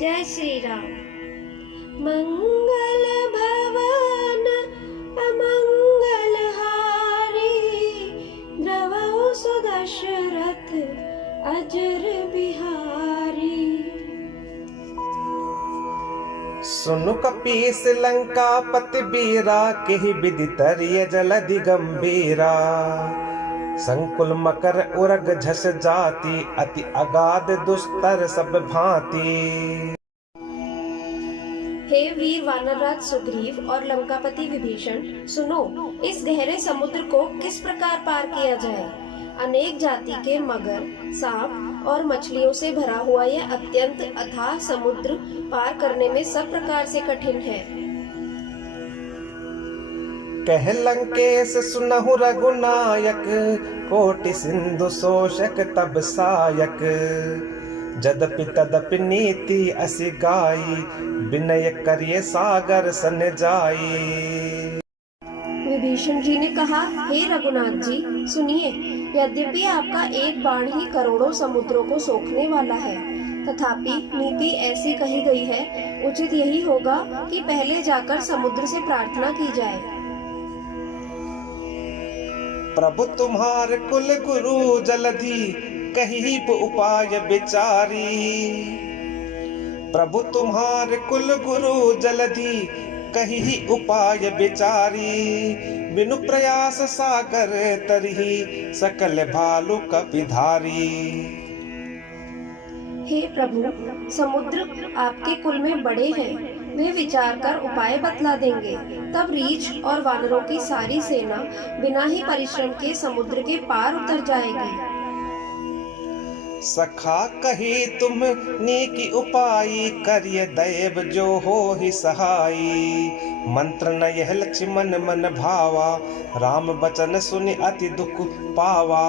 जय श्री राम। मंगल भवन अमंगल हारी, द्रवहु सुदशरथ अजर बिहारी। सुनु कपीस लंका पति बीरा, केहि विधि तरिय जलधि गंभीरा। संकुल मकर उरग झस जाति, अति अगाध दुस्तर सब भांति। हे वीर वानरराज सुग्रीव और लंकापति विभीषण, सुनो, इस गहरे समुद्र को किस प्रकार पार किया जाए। अनेक जाति के मगर, सांप और मछलियों से भरा हुआ यह अत्यंत अथाह समुद्र पार करने में सब प्रकार से कठिन है। कह लंकेश सुनहु रघुनायक, कोटि सिंधु शोषक तब सायक। जदपि तदपि नीति असि गाई, विनय करिए सागर सन जाई। विभीषण जी ने कहा, हे रघुनाथ जी, सुनिए, यद्यपि आपका एक बाण ही करोड़ों समुद्रों को सोखने वाला है, तथापि नीति ऐसी कही गई है, उचित यही होगा कि पहले जाकर समुद्र से प्रार्थना की जाए। प्रभु तुम्हार कुल गुरु जलधि, कही उपाय विचारी। प्रभु तुम्हार कुल गुरु जलधि, कही उपाय विचारी। बिनु प्रयास सागर तरही, सकल भालु कपिधारी। हे प्रभु, समुद्र आपके कुल में बड़े हैं, वे विचार कर उपाय बतला देंगे। तब रीछ और वानरों की सारी सेना बिना ही परिश्रम के समुद्र के पार उतर जाएगी। सखा कही तुम नेकी उपाई, करिय दैव जो हो ही सहाई। मंत्र न यह लक्ष्मण मन भावा, राम बचन सुनि अति दुख पावा।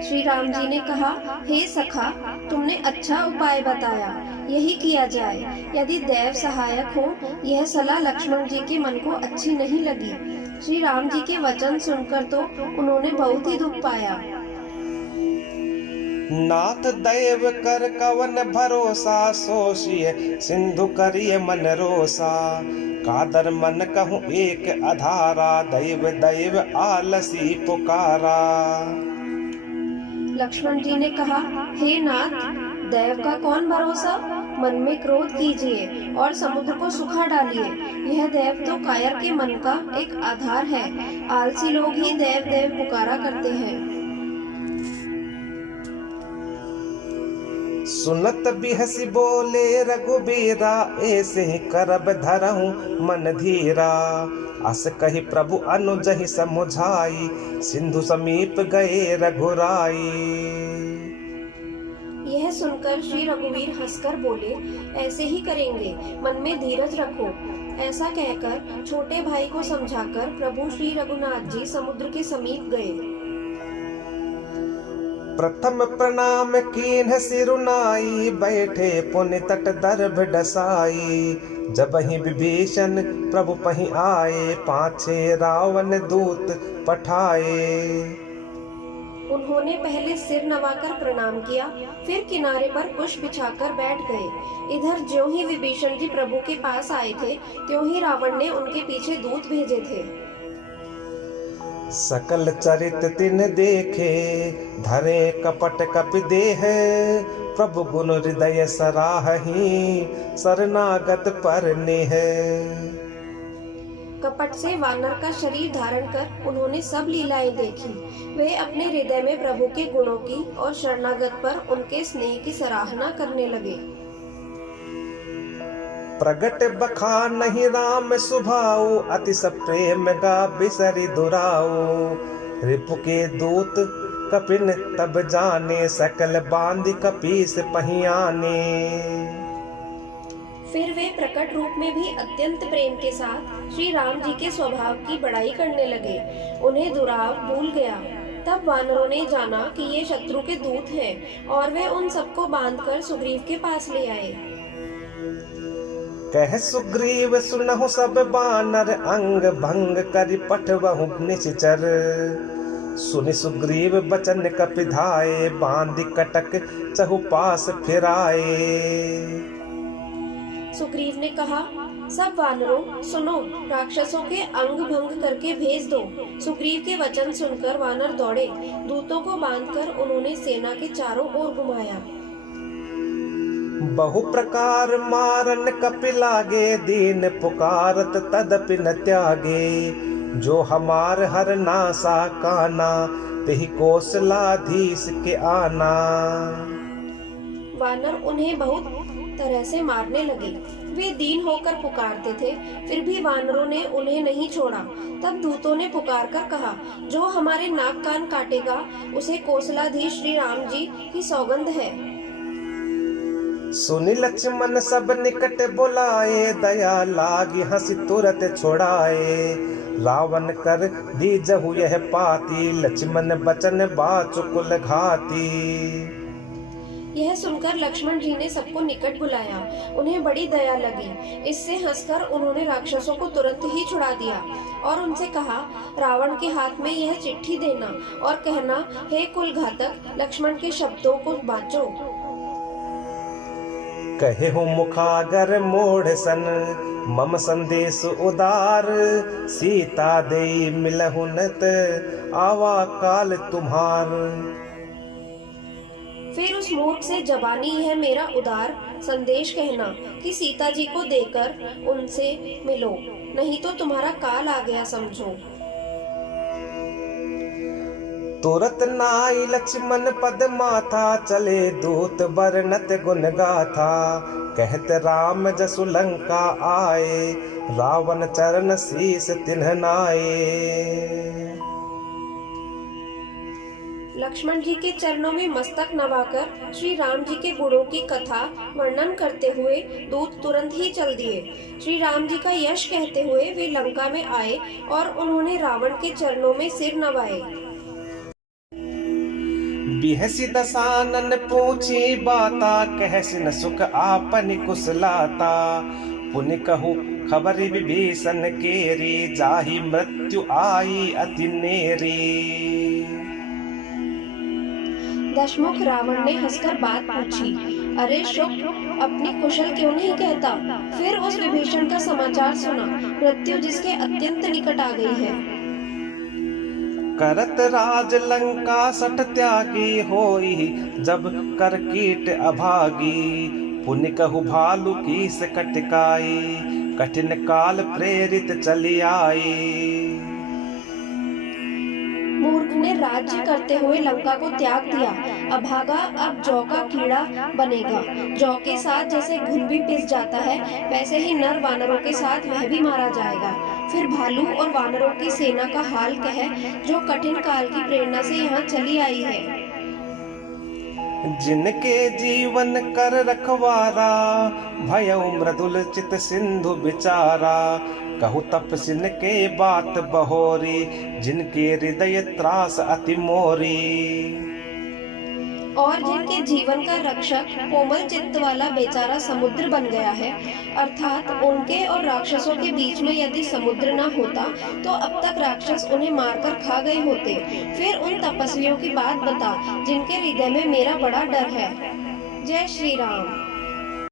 श्री राम जी ने कहा, हे सखा, तुमने अच्छा उपाय बताया, यही किया जाए। यदि देव सहायक हो, यह सलाह लक्ष्मण जी के मन को अच्छी नहीं लगी। श्री राम जी के वचन सुनकर तो उन्होंने बहुत ही दुख पाया। नाथ दैव कर कवन भरोसा, सोचिए सिंधु करिए मन रोसा। कादर मन कहूँ एक आधारा, दैव दैव आलसी पुकारा। लक्ष्मण जी ने कहा, हे नाथ, दैव का कौन भरोसा। मन में क्रोध कीजिए और समुद्र को सुखा डालिए। यह दैव तो कायर के मन का एक आधार है। आलसी लोग ही देव देव पुकारा करते हैं। सुनत बिहसी बोले रघुबीरा, ऐसे ही करब धरहूं मन धीरा। अस कही प्रभु अनुजहि समुझाई, सिंधु समीप गए रघुराई। यह सुनकर श्री रघुवीर हंसकर बोले, ऐसे ही करेंगे, मन में धीरज रखो। ऐसा कहकर छोटे भाई को समझाकर प्रभु श्री रघुनाथ जी समुद्र के समीप गए। प्रथम प्रणाम कीन्ह सिरुनाई, बैठे पुनि तट दर्भ डसाई। जब ही विभीषण प्रभु पहीं आए, पाछे रावण दूत पठाए। उन्होंने पहले सिर नवाकर प्रणाम किया, फिर किनारे पर कुश बिछाकर बैठ गए। इधर ज्यों ही विभीषण जी प्रभु के पास आए थे, त्यों ही रावण ने उनके पीछे दूत भेजे थे। सकल चरित तिन देखे, धरे कपट कपि देह। प्रभु गुण हृदय सराहहि, शरणागत पर नेह। कपट से वानर का शरीर धारण कर उन्होंने सब लीलाएं देखी। वे अपने हृदय में प्रभु के गुणों की और शरणागत पर उनके स्नेह की सराहना करने लगे। प्रगट बखान नहीं राम सुभाऊ, अति प्रेम गा बिसरि दुराऊ। रिपु के दूत कपिन तब जाने, सकल बांधि कपीस पहियाने। फिर वे प्रकट रूप में भी अत्यंत प्रेम के साथ श्री राम जी के स्वभाव की बड़ाई करने लगे। उन्हें दुराव भूल गया। तब वानरों ने जाना कि ये शत्रु के दूत हैं और वे उन सबको बांधकर सुग्रीव के पास ले आए। कह सुग्रीव सुनहु सब बानर, अंग भंग करि पठवहु निश्चर। सुनि सुग्रीव बचन कपिधाए, बांधि कटक चहुपास फिराए। सुग्रीव ने कहा, सब वानरों सुनो, राक्षसों के अंग भंग करके भेज दो। सुग्रीव के वचन सुनकर वानर दौड़े। दूतों को बांधकर उन्होंने सेना के चारों ओर घुमाया। बहु प्रकार मारन कपि लागे, दीन पुकारत तदपि न त्यागे। जो हमार हर नासा काना, तेहि कौशलाधीश के आना। वानर उन्हें बहुत तरह से मारने लगे। वे दीन होकर पुकारते थे, फिर भी वानरों ने उन्हें नहीं छोड़ा। तब दूतों ने पुकारकर कहा, जो हमारे नाक कान काटेगा, उसे कौशलाधीश श्री राम जी की सौगंध है। सुनि लक्ष्मण सब निकट बुलाए, दया लागी हंसी तुरत छोड़ाए। रावण कर दीजहु यह पाती, लक्ष्मण बचन बाचुकुल घाती। यह सुनकर लक्ष्मण जी ने सबको निकट बुलाया। उन्हें बड़ी दया लगी। इससे हंसकर उन्होंने राक्षसों को तुरंत ही छुड़ा दिया और उनसे कहा, रावण के हाथ में यह चिट्ठी देना और कहना, हे कुल घातक, लक्ष्मण के शब्दों को बाँचो। कहे हो मुखागर मोड़ सन, मम संदेश उदार। सीता देई मिलहु नत, आवा काल तुम्हार। फिर उस मूर्ख से जबानी है मेरा उदार संदेश कहना कि सीता जी को देकर उनसे मिलो, नहीं तो तुम्हारा काल आ गया समझो। तुरत नाई लक्ष्मण पद माथा, चले दूत बरनत गुण गाथा। कहत राम जसु लंका आए, रावण चरण शीस तिन्ह नाए। लक्ष्मण जी के चरणों में मस्तक नवाकर श्री राम जी के गुणों की कथा वर्णन करते हुए दूत तुरंत ही चल दिए। श्री राम जी का यश कहते हुए वे लंका में आए और उन्होंने रावण के चरणों में सिर नवाए। बिहसी दसानन पूछी बाता, कहसी न सुख आपन कुशलाता। पुनि कहु खबर विभीषण केरी, जाहि मृत्यु आई अति नेरी। दशमुख रावण ने हंसकर बात पूछी, अरे शुक, अपनी कुशल क्यों नहीं कहता? फिर उस विभीषण का समाचार सुना, मृत्यु जिसके अत्यंत निकट आ गई है। करत राज लंका सठ त्यागी, होई जब कर कीट अभागी। पुनि कहु भालु की से कटकाई, कठिन काल प्रेरित चली आई। मूर्ख ने राज्य करते हुए लंका को त्याग दिया। अभागा अब जौ का कीड़ा बनेगा। जौ के साथ जैसे घुन भी पिस जाता है, वैसे ही नर वानरों के साथ वह भी मारा जाएगा। फिर भालू और वानरों की सेना का हाल कह, जो कठिन काल की प्रेरणा से यहाँ चली आई है। जिनके जीवन कर रखवारा, भयउ मृदुल चित सिंधु बिचारा। कहु तपसिन के बात बहोरी, जिनके हृदय त्रास अति मोरी। और जिनके जीवन का रक्षक कोमल चित्त वाला बेचारा समुद्र बन गया है, अर्थात उनके और राक्षसों के बीच में यदि समुद्र न होता तो अब तक राक्षस उन्हें मारकर खा गए होते। फिर उन तपस्वियों की बात बता, जिनके हृदय में मेरा बड़ा डर है। जय श्री राम।